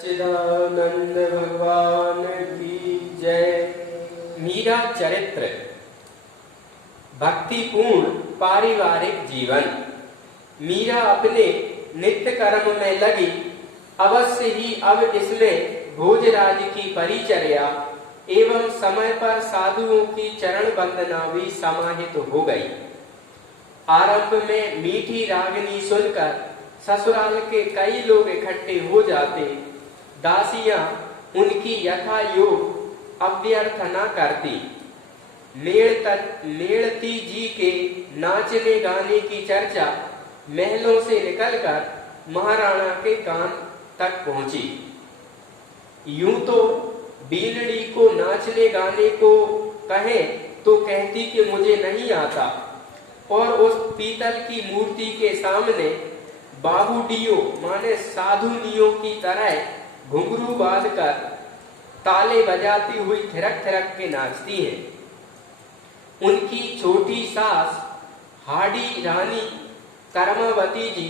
सच्चिदानंद भगवान की जय। मीरा चरित्र। भक्तिपूर्ण पारिवारिक जीवन। मीरा अपने नित्य कर्म में लगी। अवश्य ही अब इसमें भोजराज की परिचर्या एवं समय पर साधुओं की चरण वंदना भी समाहित हो गई। आरंभ में मीठी रागनी सुनकर ससुराल के कई लोग इकट्ठे हो जाते। दासियां उनकी यथा योग अभ्यर्थना करती। मेड़ती जी के नाचने गाने की चर्चा महलों से निकलकर महाराणा के कान तक पहुंची। यूं तो बीनड़ी को नाचने गाने को कहे तो कहती कि मुझे नहीं आता, और उस पीतल की मूर्ति के सामने बाहुडियों माने साधुनियों की तरह घुंघरू बांधकर ताले बजाती हुई थिरक थिरक के नाचती हैं। उनकी छोटी सास हाड़ी रानी कर्मावती जी,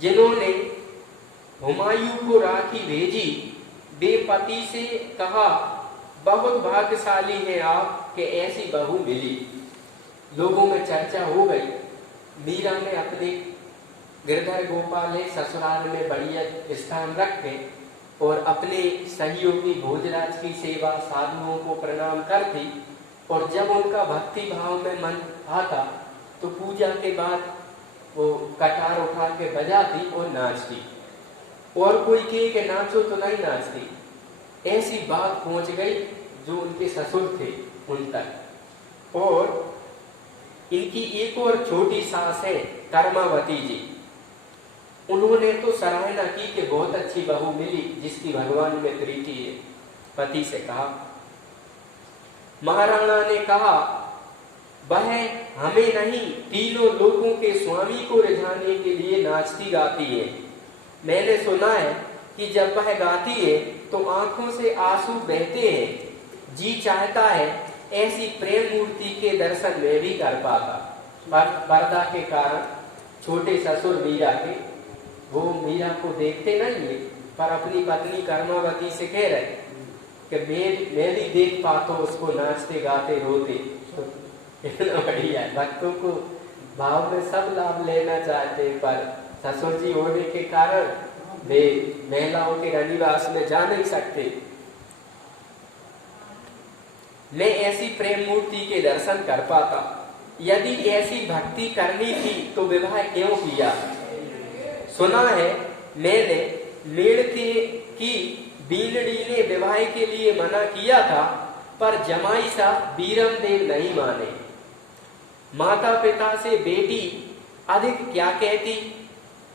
जिन्होंने हुमायूं को राखी भेजी, वे पति से कहा, बहुत भाग्यशाली हैं आप कि ऐसी बहू मिली। लोगों में चर्चा हो गई। मीरा ने अपने गिरधर गोपाल ससुराल में बढ़िया स्थान रखे और अपने सहयोगी भोजराज की सेवा साधुओं को प्रणाम करती, और जब उनका भक्ति भाव में मन आता तो पूजा के बाद वो कटार उठा के बजाती और नाचती, और कोई कहे कि नाचो तो नहीं नाचती। ऐसी बात पहुंच गई जो उनके ससुर थे उन तक। और इनकी एक और छोटी सास है कर्मावती जी। उन्होंने तो सराहना की कि बहुत अच्छी बहू मिली जिसकी भगवान में प्रीति है। पति से कहा। महाराणा ने कहा, वह हमें नहीं तीनों लोगों के स्वामी को रिझाने के लिए नाचती गाती है। मैंने सुना है कि जब वह गाती है तो आंखों से आंसू बहते हैं। जी चाहता है ऐसी प्रेम मूर्ति के दर्शन में भी कर पाता। पर्दा के कारण छोटे ससुर मीरा के, वो मीरा को देखते नहीं है, पर अपनी पत्नी कर्मावती से कह रहे कि मैं भी देख पाता उसको नाचते गाते रोते। इतना बढ़िया है। भक्तों को भाव में सब लाभ लेना चाहते, पर ससुर जी होने के कारण वे महिलाओं के रनिवास में जा नहीं सकते। मैं ऐसी प्रेम मूर्ति के दर्शन कर पाता। यदि ऐसी भक्ति करनी थी तो विवाह क्यों किया? सुना है मैंने मेड़ते की बीनड़ी ने विवाह के लिए मना किया था, पर जमाई साहब बीरम देव नहीं माने। माता पिता से बेटी अधिक क्या कहती,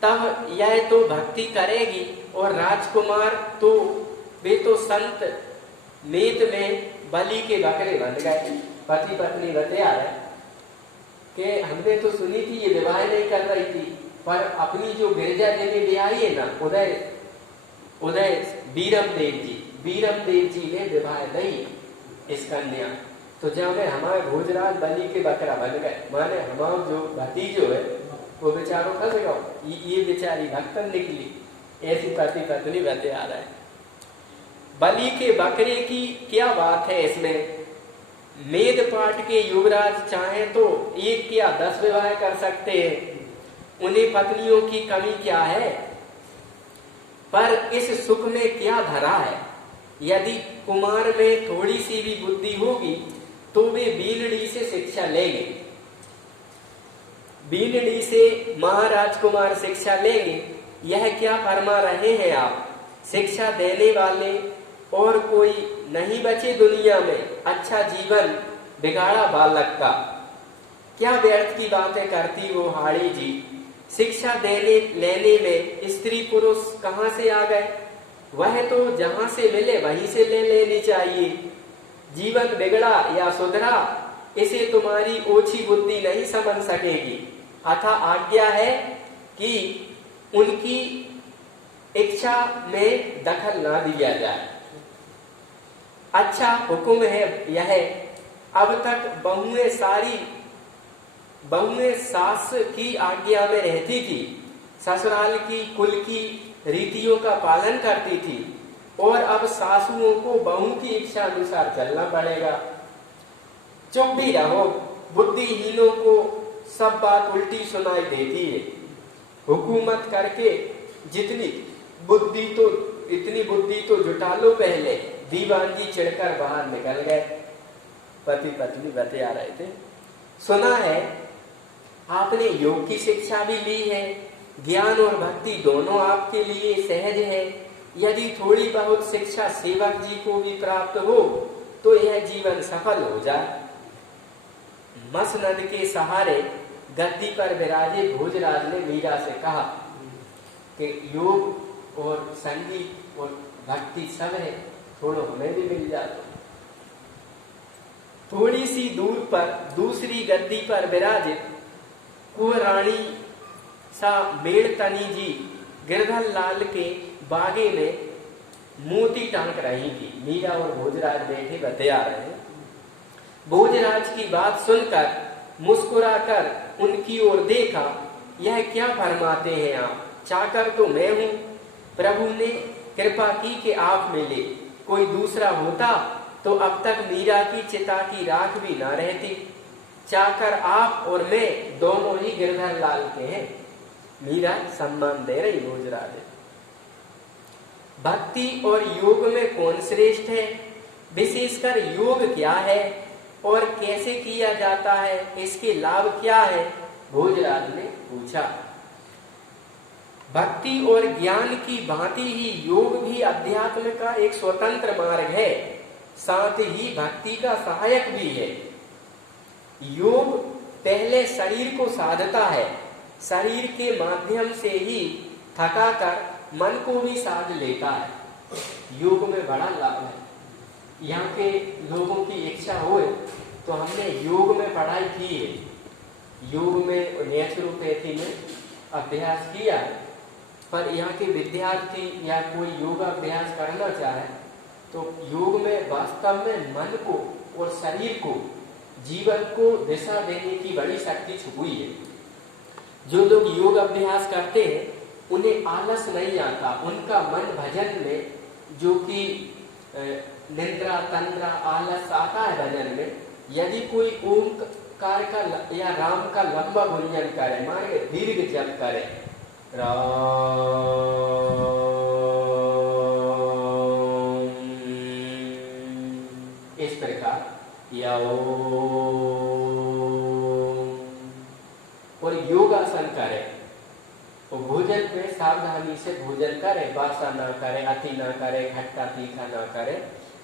तब यह तो भक्ति करेगी, और राजकुमार तो वे तो संत नेत में बलि के बकरे बन गए। पति पत्नी बता रहे कि हमने तो सुनी थी ये विवाह नहीं कर रही थी, पर अपनी जो गिरजा देवी ब्याही है ना, उदय बीरम देव जी ने विवाह नहीं इस कन्या। तो जब हमारे भोजराज बलि के बकरा बन गए, माने हमारा जो भतीजो है वो बेचारों फंस गया। ये बेचारी भक्तन निकली। ऐसी पति पत्नी बता रहा है। बलि के बकरे की क्या बात है इसमें? मेद पाट के युवराज चाहे तो एक या 10 विवाह कर सकते हैं, उन्हें पत्नियों की कमी क्या है? पर इस सुख में क्या धरा है? यदि कुमार में थोड़ी सी भी बुद्धि होगी तो वे बीनड़ी से शिक्षा लेंगे। बीनड़ी से महाराज कुमार शिक्षा लेंगे। यह क्या फरमा रहे हैं आप? शिक्षा देने वाले और कोई नहीं बचे दुनिया में। अच्छा जीवन बिगाड़ा बालक का। क्या व्यर्थ की बातें करती वो हाड़ी जी। शिक्षा देने लेने में स्त्री पुरुष कहाँ से आ गए? वह तो जहां से मिले वहीं से ले लेनी चाहिए। जीवन बिगड़ा या सुधरा, इसे तुम्हारी ओछी बुद्धि नहीं समझ सकेगी। अतः आज्ञा है कि उनकी इच्छा में दखल ना दिया जाए। अच्छा हुक्म है यह, अब तक बहुएं सास की आज्ञा में रहती थी। ससुराल की कुल की रीतियों का पालन करती थी और अब सासुओं को बहू की इच्छा अनुसार चलना पड़ेगा। चुप भी रहो, बुद्धिहीनों को सब बात उल्टी सुनाई देती है। हुकूमत करके इतनी बुद्धि तो जुटा लो पहले। दीवान जी चिढ़कर बाहर निकल गए। पति पत्नी बतिया रहे थे। सुना है आपने योग की शिक्षा भी ली है, ज्ञान और भक्ति दोनों आपके लिए सहज है। यदि थोड़ी बहुत शिक्षा सेवक जी को भी प्राप्त हो तो यह जीवन सफल हो जाए। मसनद के सहारे गद्दी पर विराजे भोजराज ने मीरा से कहा कि योग और संगीत और भक्ति सब है, थोड़ा हमें भी मिल जाए। थोड़ी सी दूर पर दूसरी गद्दी पर विराजित कुंवरानी सा मेड़तनी जी गिरधर लाल के बागे में मोती टांक रही थी। मीरा और भोजराज बैठे बतिया रहे हैं। भोजराज की बात सुनकर मुस्कुराकर उनकी ओर देखा। यह क्या फरमाते हैं आप? चाकर तो मैं हूं। प्रभु ने कृपा की कि आप मिले। कोई दूसरा होता तो अब तक मीरा की चिता की राख भी न रहती। चाकर आप और मैं दोनों ही गिरधर लाल के हैं। मीरा सम्मान दे रही भोजराज। भक्ति और योग में कौन श्रेष्ठ है? विशेषकर योग क्या है और कैसे किया जाता है? इसके लाभ क्या है? भोजराज ने पूछा। भक्ति और ज्ञान की भांति ही योग भी अध्यात्म का एक स्वतंत्र मार्ग है, साथ ही भक्ति का सहायक भी है। योग पहले शरीर को साधता है, शरीर के माध्यम से ही थकाकर मन को भी साध लेता है। योग में बड़ा लाभ है। यहाँ के लोगों की इच्छा हो तो हमने योग में पढ़ाई की है, योग में नेचुरोपैथी में अभ्यास किया है। पर यहाँ के विद्यार्थी या कोई योगा अभ्यास करना चाहे तो योग में वास्तव में मन को और शरीर को, जीवन को दिशा देने की बड़ी शक्ति छुपी है। जो लोग योग अभ्यास करते हैं उन्हें आलस नहीं आता। उनका मन भजन में, जो कि निद्रा तंद्रा आलस आता है भजन में, यदि कोई ओमकार का या राम का लंबा गुंजन करे, माने दीर्घ जप करे, इस प्रकार या और योगासन करे और भोजन में सावधानी से भोजन करे, बासा ना करे, अति ना करे, खट्टा तीखा ना करे,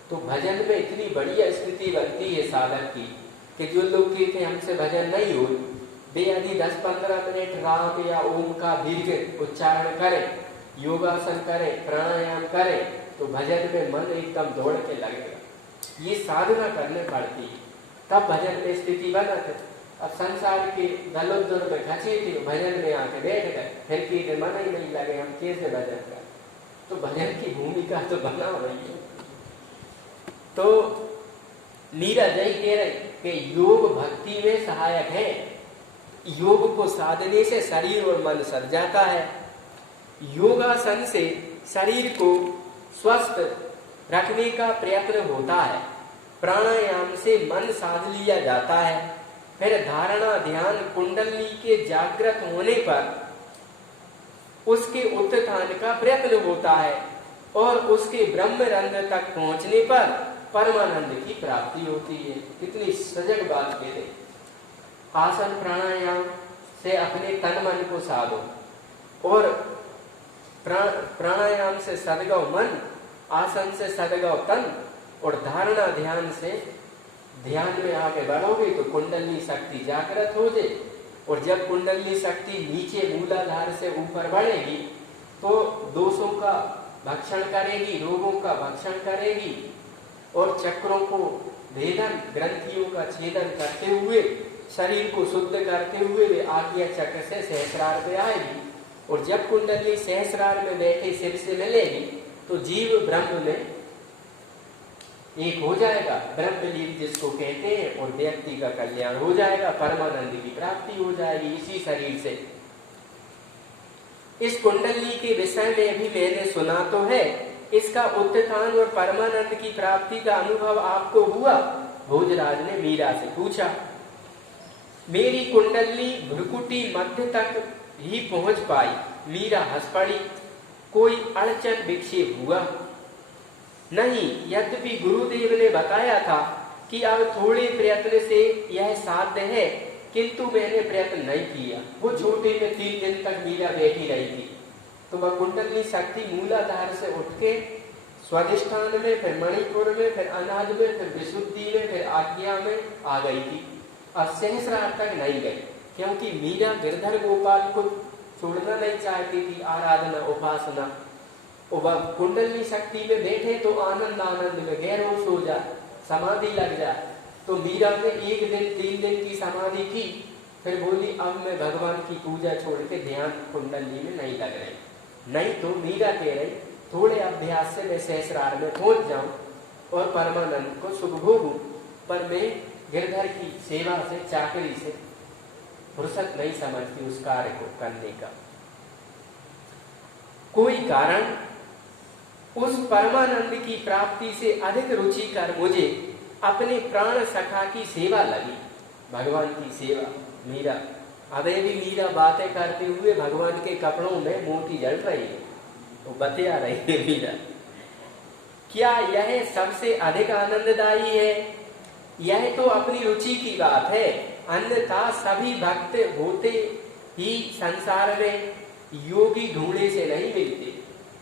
तो भजन में इतनी बढ़िया स्थिति बनती है साधक की कि जो लोग कहते हैं हमसे भजन नहीं हो, वे यदि 10-15 मिनट राम या ओम का दीर्घ उच्चारण करे, योगासन करे, प्राणायाम करे, तो भजन में मन एकदम दौड़ के लगेगा। ये साधना करने पड़ती है, तब भजन में स्थिति बनाते। अब संसार के दलोदर में घचे थे, भजन में आके बैठ गए, फिर कहते मन ही नहीं लगे, हम कैसे भजन करें? तो भजन की भूमिका तो बना रही है। तो मीरा जय कह रहे कि योग भक्ति में सहायक है। योग को साधने से शरीर और मन सर जाता है। योगासन से शरीर को स्वस्थ रखने का प्रयत्न होता है। प्राणायाम से मन साध लिया जाता है। फिर धारणा ध्यान कुंडली के जागृत होने पर उसके उत्थान का प्रयत्न होता है और उसके ब्रह्म रंध्र तक पहुंचने पर परमानंद की प्राप्ति होती है। कितनी सजग बात कह रहे। आसन प्राणायाम से अपने तन मन को साधो और प्राणायाम से सदगव मन, आसन से सदगव तन और धारणा ध्यान से ध्यान में आगे बढ़ोगे तो कुंडली शक्ति जागृत हो जाए। और जब कुंडली शक्ति नीचे मूलाधार से ऊपर बढ़ेगी तो दोषों का भक्षण करेगी, रोगों का भक्षण करेगी और चक्रों को भेदन, ग्रंथियों का छेदन करते हुए शरीर को शुद्ध करते हुए वे आज्ञा चक्र से सहस्रार पे आएगी। और जब कुंडली सहस्रार में बैठे सिर से मिलेगी तो जीव ब्रह्म में एक हो जाएगा, ब्रह्मलीन जिसको कहते हैं, और व्यक्ति का कल्याण हो जाएगा, परमानंद की प्राप्ति हो जाएगी इसी शरीर से। इस कुंडली के विषय में भी मैंने सुना तो है, इसका उत्थान और परमानंद की प्राप्ति का अनुभव आपको हुआ? भोजराज ने मीरा से पूछा। मेरी कुंडली भ्रुकुटी मध्य तक ही पहुंच पाई। मीरा हंस पड़ी। कोई अड़चन विक्षेप हुआ नहीं। यद्यपि गुरुदेव ने बताया था कि अब थोड़े प्रयत्न से यह साध्य है, किंतु मैंने प्रयत्न नहीं किया। वो छोटे में 3 दिन तक मीरा बैठी रही थी, तो वह कुंडली शक्ति मूलाधार से उठ के स्वाधिष्ठान में, फिर मणिपुर में, फिर अनाज में, फिर विशुद्धि में, फिर आज्ञा में आ गई थी। अब सहस्रार तक नहीं गई, क्योंकि मीरा गिरधर गोपाल को छोड़ना नहीं चाहती थी। आराधना, उपासना, वह कुंडली शक्ति में बैठे तो आनंद आनंद में गहरोश हो जाए, समाधि लग जाए। तो मीरा ने 1 दिन 3 दिन की समाधि की, फिर बोली अब मैं भगवान की पूजा छोड़ के ध्यान कुंडली में नहीं लग रही। नहीं तो मीरा कह रही थोड़े अभ्यास से मैं सहस्रार में पहुंच जाऊं और परमानंद को सुख भोगूं, पर मैं गिरधर की सेवा से, चाकरी से फुर्सत नहीं समझती उस कार्य को करने का। कोई कारण उस परमानंद की प्राप्ति से अधिक रुचिकर मुझे अपने प्राण सखा की सेवा लगी। भगवान की सेवा। मीरा अबे भी मीरा बातें करते हुए भगवान के कपड़ों में मोती जल रही है, वो बतिया रही है मीरा। क्या यह सबसे अधिक आनंददायी है? यह तो अपनी रुचि की बात है, अन्यथा सभी भक्त होते ही संसार में योगी ढूंढे से नहीं मिलते।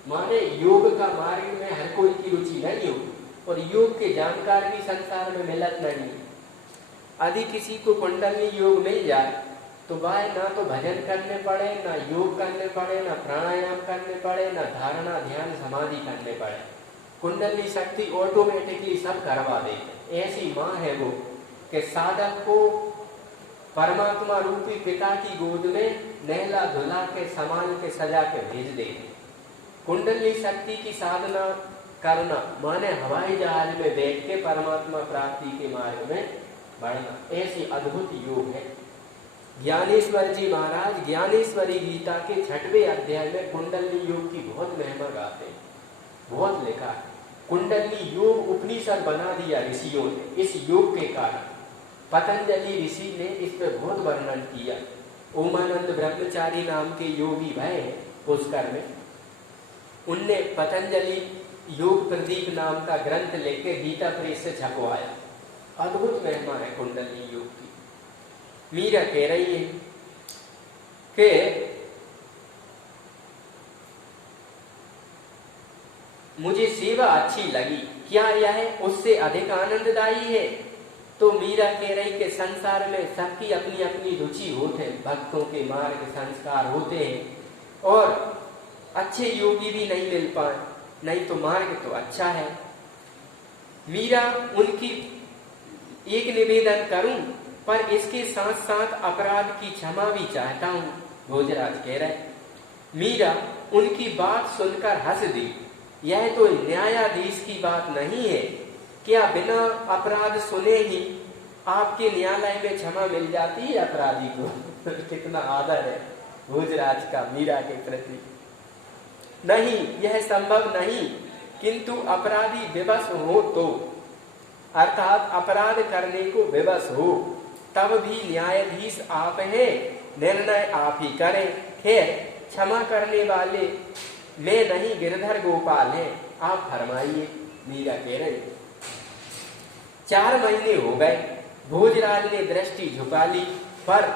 माने योग का मार्ग में हर कोई की रुचि नहीं हो, और योग के जानकार भी संसार में मिलत नहीं। यदि किसी को कुंडली योग मिल जाए तो वह ना तो भजन करने पड़े, ना योग करने पड़े, ना प्राणायाम करने पड़े, ना धारणा, ध्यान, समाधि करने पड़े। कुंडली शक्ति ऑटोमेटिकली सब करवा देते। ऐसी माँ है वो कि साधक को परमात्मा रूपी पिता की गोद में नहला धुला के, संभाल के, सजा के भेज देते। कुंडली शक्ति की साधना करना माने हवाई जहाज में बैठ के परमात्मा प्राप्ति के मार्ग में बढ़ना। ऐसी अद्भुत योग है। ज्ञानेश्वर जी महाराज ज्ञानेश्वरी गीता के 6वें अध्याय में कुंडली योग की बहुत महिमा गाते हैं, बहुत लिखा है। कुंडली योग उपनिषद बना दिया ऋषियों ने इस योग के कारण। पतंजलि ऋषि ने इस पर बहुत वर्णन किया। ओमानंद ब्रह्मचारी नाम के योगी भय पुष्कर में, उनने पतंजलि योग प्रदीप नाम का ग्रंथ लेके गीता प्रेस से छपवाया। अद्भुत महिमा है कुंडली योग की। मीरा कह रही है कि मुझे सेवा अच्छी लगी, क्या यह उससे अधिक आनंददायी है? तो मीरा कह रही कि संसार में सबकी अपनी अपनी रुचि होते हैं, भक्तों के मार्ग संस्कार होते हैं, और अच्छे योगी भी नहीं मिल पाए, नहीं तो मार्ग तो अच्छा है। मीरा उनकी एक निवेदन करूं, पर इसके साथ साथ अपराध की क्षमा भी चाहता हूं, भोजराज कह रहे। मीरा उनकी बात सुनकर हंस दी। यह तो न्यायाधीश की बात नहीं है, क्या बिना अपराध सुने ही आपके न्यायालय में क्षमा मिल जाती है अपराधी को? कितना आदर है भोजराज का मीरा के प्रति। नहीं, यह संभव नहीं, किंतु अपराधी विवश हो तो, अर्थात अपराध करने को विवश हो, तब भी न्यायाधीश आप हैं, निर्णय आप ही करें। खैर, क्षमा करने वाले मैं नहीं, गिरधर गोपाल हैं, आप फरमाइए, मीरा कह रही। 4 महीने हो गए। भोजराज ने दृष्टि झुका ली, पर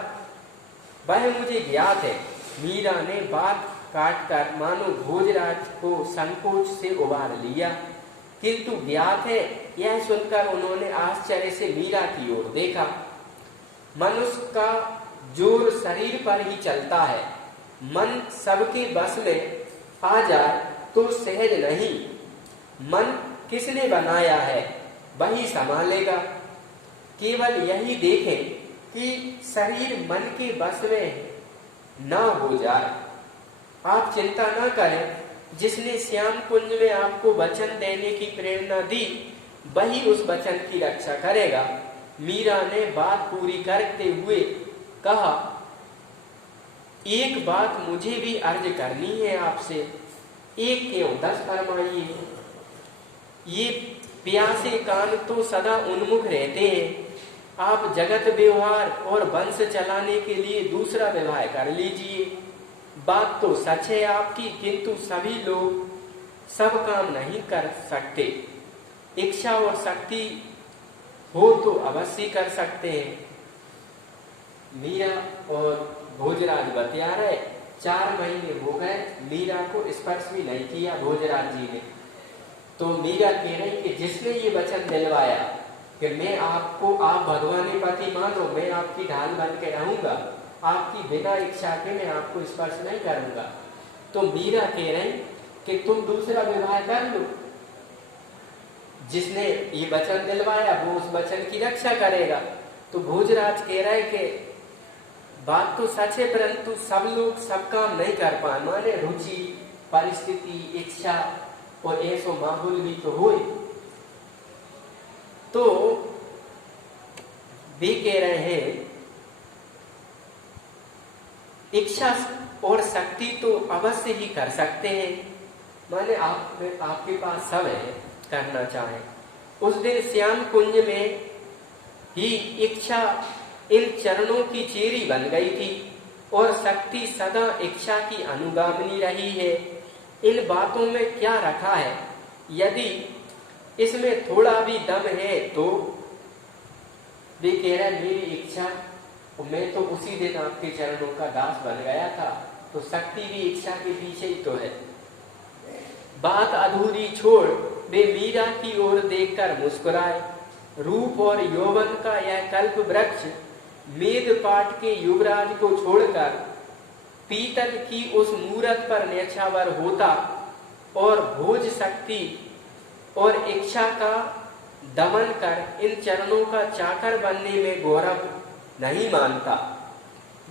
वह मुझे ज्ञात है। मीरा ने बात काट कर मानो भोजराज को संकोच से उबार लिया, किंतु ज्ञात है, यह सुनकर उन्होंने आश्चर्य से मीरा की ओर देखा। मनुष्य का जोर शरीर पर ही चलता है, मन सबके बस में आ जाए तो सहज नहीं। मन किसने बनाया है वही संभालेगा। केवल यही देखें कि शरीर मन के बस में न हो जाए। आप चिंता न करें, जिसने श्याम कुंज में आपको वचन देने की प्रेरणा दी वही उस वचन की रक्षा करेगा। मीरा ने बात पूरी करते हुए कहा, एक बात मुझे भी अर्ज करनी है आपसे, एक क्यों 10 फरमाइए। ये प्यासे कान तो सदा उन्मुख रहते हैं। आप जगत व्यवहार और वंश चलाने के लिए दूसरा विवाह कर लीजिए। बात तो सच है आपकी, किंतु सभी लोग सब काम नहीं कर सकते। इच्छा और शक्ति हो तो अवश्य कर सकते हैं। मीरा और भोजराज बतिया रहे, 4 महीने हो गए, मीरा को स्पर्श भी नहीं किया भोजराज जी ने। तो मीरा कह रही कि जिसने ये वचन दिलवाया कि मैं आपको, आप भगवान पति मानो, मैं आपकी ढाल बन के रहूंगा, आपकी बिना इच्छा के मैं आपको स्पर्श नहीं करूंगा। तो मीरा कह रही कि तुम दूसरा विवाह कर लो। जिसने ये वचन दिलवाया वो उस वचन की रक्षा करेगा। तो भोजराज कह रहे कि बात तो सच है, परंतु सब लोग सब काम नहीं कर पाए, माने रुचि, परिस्थिति, इच्छा और ऐसा माहौल भी तो हो। तो वे कह रहे हैं इच्छा और शक्ति तो अवश्य ही कर सकते हैं, माने आपके पास सब है, करना चाहे। उस दिन श्याम कुंज में ही इच्छा इन चरणों की चेरी बन गई थी और शक्ति सदा इच्छा की अनुगामिनी रही है। इन बातों में क्या रखा है? यदि इसमें थोड़ा भी दम है तो वे कह रहे मेरी इच्छा, मैं तो उसी दिन आपके चरणों का दास बन गया था, तो शक्ति भी इच्छा के पीछे ही तो है। बात अधूरी छोड़ वे मीरा की ओर देखकर मुस्कुराए। रूप और यौवन का यह कल्प वृक्ष मेदपाट के युवराज को छोड़कर पीतल की उस मूरत पर न्यछावर होता और भोज शक्ति और इच्छा का दमन कर इन चरणों का चाकर बनने में गौरव नहीं मानता।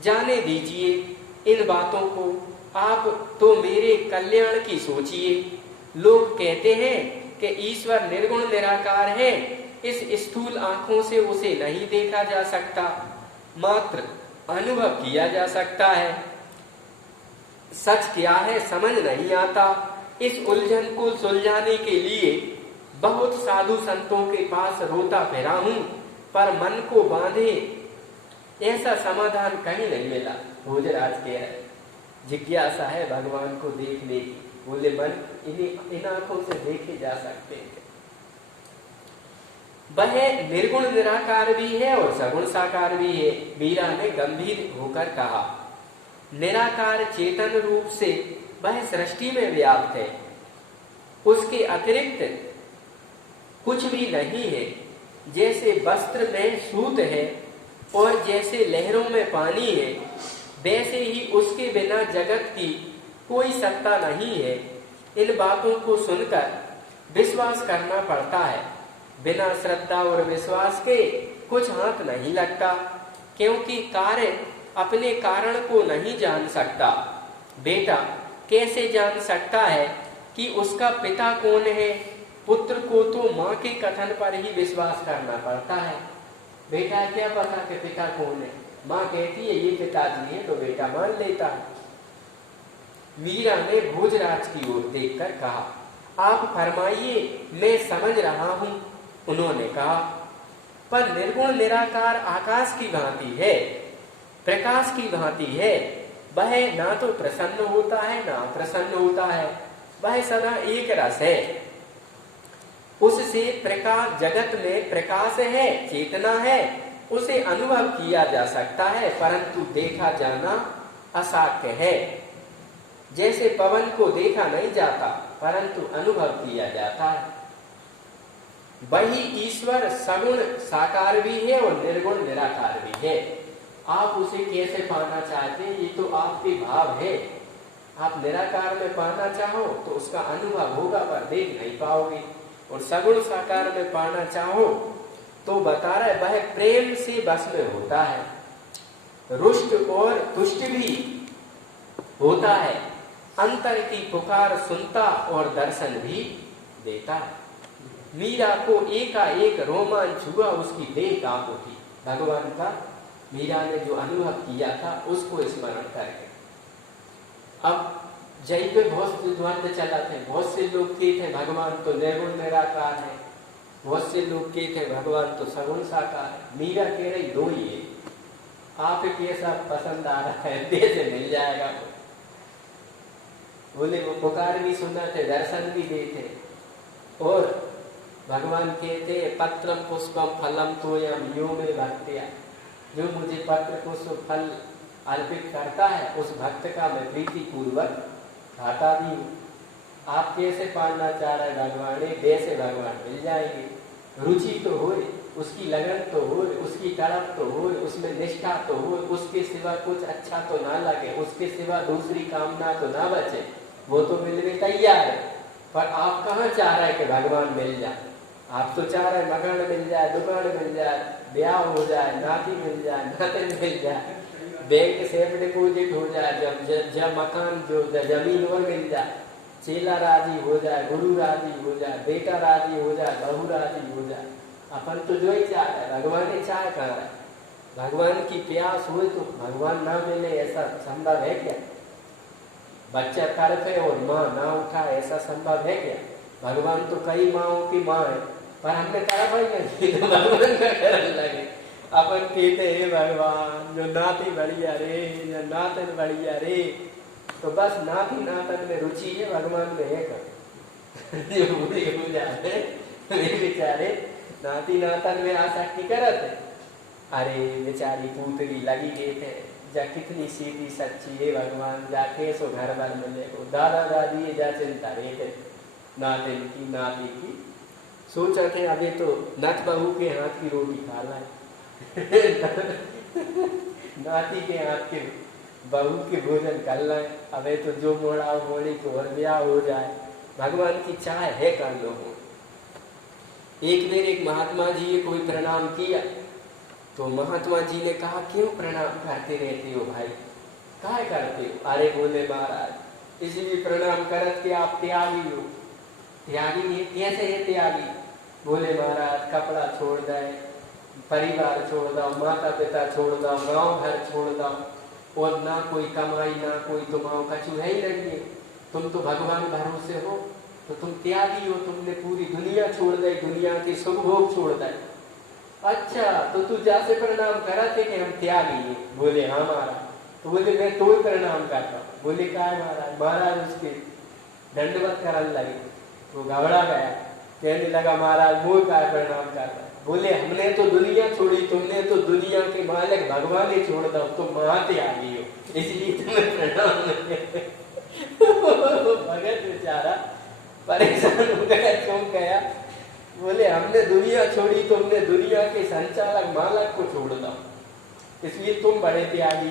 जाने दीजिए इन बातों को, आप तो मेरे कल्याण की सोचिए। लोग कहते हैं कि ईश्वर निर्गुण निराकार है, इस स्थूल आंखों से उसे नहीं देखा जा सकता, मात्र अनुभव किया जा सकता है। सच क्या है समझ नहीं आता। इस उलझन को सुलझाने के लिए बहुत साधु संतों के पास रोता फिरा हूं, पर मन को बांधे ऐसा समाधान कहीं नहीं मिला। भोजराज कह रहे जिज्ञासा है भगवान को देखने की। बोले मन इन आंखों से देखे जा सकते हैं। वह निर्गुण निराकार भी है और सगुण साकार भी है। मीरा ने गंभीर होकर कहा, निराकार चेतन रूप से वह सृष्टि में व्याप्त है, उसके अतिरिक्त कुछ भी नहीं है। जैसे वस्त्र में सूत है और जैसे लहरों में पानी है, वैसे ही उसके बिना जगत की कोई सत्ता नहीं है। इन बातों को सुनकर विश्वास करना पड़ता है। बिना श्रद्धा और विश्वास के कुछ हाथ नहीं लगता, क्योंकि कार्य अपने कारण को नहीं जान सकता। बेटा कैसे जान सकता है कि उसका पिता कौन है? पुत्र को तो माँ के कथन पर ही विश्वास करना पड़ता है। बेटा क्या पता कि पिता कौन है? माँ कहती है ये पिताजी है तो बेटा मान लेता है। मीरा ने भोजराज की ओर देखकर कहा, आप फरमाइए, मैं समझ रहा हूं। उन्होंने कहा, पर निर्गुण निराकार आकाश की भांति है, प्रकाश की भांति है। वह ना तो प्रसन्न होता है ना प्रसन्न होता है, वह सदा एक रस है। उससे प्रकाश, जगत में प्रकाश है, चेतना है, उसे अनुभव किया जा सकता है, परंतु देखा जाना असाध्य है। जैसे पवन को देखा नहीं जाता परंतु अनुभव किया जाता है, वही ईश्वर सगुण साकार भी है और निर्गुण निराकार भी है। आप उसे कैसे पाना चाहते हैं ये तो आपके भाव है। आप निराकार में पाना चाहो तो उसका अनुभव होगा पर देख नहीं पाओगे, और सगुण साकार में पाना चाहो तो बता रहे वह प्रेम से बस में होता है, रुष्ट और तुष्ट भी होता है, अंतर की पुकार सुनता और दर्शन भी देता है। मीरा को एकाएक रोमांच हुआ, उसकी देह कांप उठी। भगवान का मीरा ने जो अनुभव किया था उसको स्मरण करके अब जहीं पे बहुत द्वंद्व चला थे, बहुत से लोग के थे भगवान तो निर्गुण निराकार है, बहुत से लोग के थे भगवान तो सगुण साकार है। मीरा कह रही दो ही है, आप कैसा पसंद आ रहा है दे से मिल जाएगा। बोले वो पुकार भी सुना थे, दर्शन भी देते, और भगवान कहते पत्रम पुष्पम फलम तोयम यो में भक्तिया, जो मुझे पत्र पुष्प फल अर्पित करता है उस भक्त का मैं प्रीति पूर्वक खाता भी हूँ। आप कैसे पालना चाह रहे भगवान, जैसे भगवान मिल जाएंगे। रुचि तो हो, उसकी लगन तो हो, उसकी तड़प तो हो, उसमें निष्ठा तो हो, उसके सिवा कुछ अच्छा तो ना लगे, उसके सिवा दूसरी कामना तो ना बचे, वो तो मिलने तैयार है। पर आप कहाँ चाह रहे कि भगवान मिल जाए? आप तो चाह रहे मकान मिल जाए, दुकान मिल जाए, ब्याह हो जाए, नाती मिल जाए, नाते मिल जाए, बैंक सेफ डिपोजिट हो जाए, जब मकान जो जमीन और मिल जाए, चेला राजी हो जाए, गुरु राजी हो जाए, बेटा राजी हो जाए, बहू राजी हो जाए। अपन तो जो ही चाह रहे, भगवान ही चाह कर रहा है। भगवान की प्यास हो तो भगवान ना मिले ऐसा संभव है क्या? बच्चा तड़पे और माँ ना उठाए ऐसा संभव है क्या? भगवान तो कई माओं की माँ है, पर हमने तड़पा ही नहीं तो भगवान का करने लगे। अपन कहते हे भगवान जो नाती बढ़िया रे, जो नातन बढ़िया रे, तो बस नाती नातन में रुचि है, भगवान में है कर जो बूढ़े हो जाते वे बेचारे नाती नातन में आसक्ति करत है। अरे बेचारी पूतरी लगी गए थे, जा कितनी सीधी सच्ची है भगवान, जाके सो घर भर मिले को दादा दादी जा चिंता रहे थे नाते की नाती की। सोचा थे अभी तो नट बहू के हाथ की रोटी खा लाए नाती के हाथ के बहू के भोजन कर लाए, अबे तो जो मोड़ा मोड़ी को और ब्याह हो जाए। भगवान की चाह है कर लोगों। एक दिन एक महात्मा जी ने कोई प्रणाम किया तो महात्मा जी ने कहा क्यों प्रणाम करते रहते हो भाई, काहे करते हो? अरे बोले महाराज इसलिए प्रणाम करत के आप त्यागी हो। त्यागी नहीं, कैसे है त्यागी? बोले महाराज कपड़ा छोड़ दे, परिवार छोड़ दो, माता पिता छोड़ दो, गांव घर छोड़ दो, और ना कोई कमाई ना कोई तुम्हारा कछु है ही नहीं, तुम तो भगवान भरोसे हो, तो तुम त्यागी हो, तुमने पूरी दुनिया छोड़ दी, दुनिया के सुख भोग छोड़ दे। अच्छा तो तू जैसे प्रणाम करा थे कि हम त्यागी है? बोले हाँ महाराज। तो बोले मैं तो प्रणाम करता हूँ। बोले क्या है महाराज? महाराज उसके दंडवत करने लगे, वो घबरा गया, कहने लगा महाराज वो क्या प्रणाम करता? बोले हमने तो दुनिया छोड़ी, तुमने तो दुनिया के मालिक भगवान ही छोड़ दो, तुम वहां त्यागी हो, इसलिए तुम्हें प्रणाम भगत बेचारा परेशान हो गया, चौंक गया। बोले हमने दुनिया छोड़ी, तुमने दुनिया के संचालक मालक को छोड़ दो, इसलिए तुम बड़े त्यागी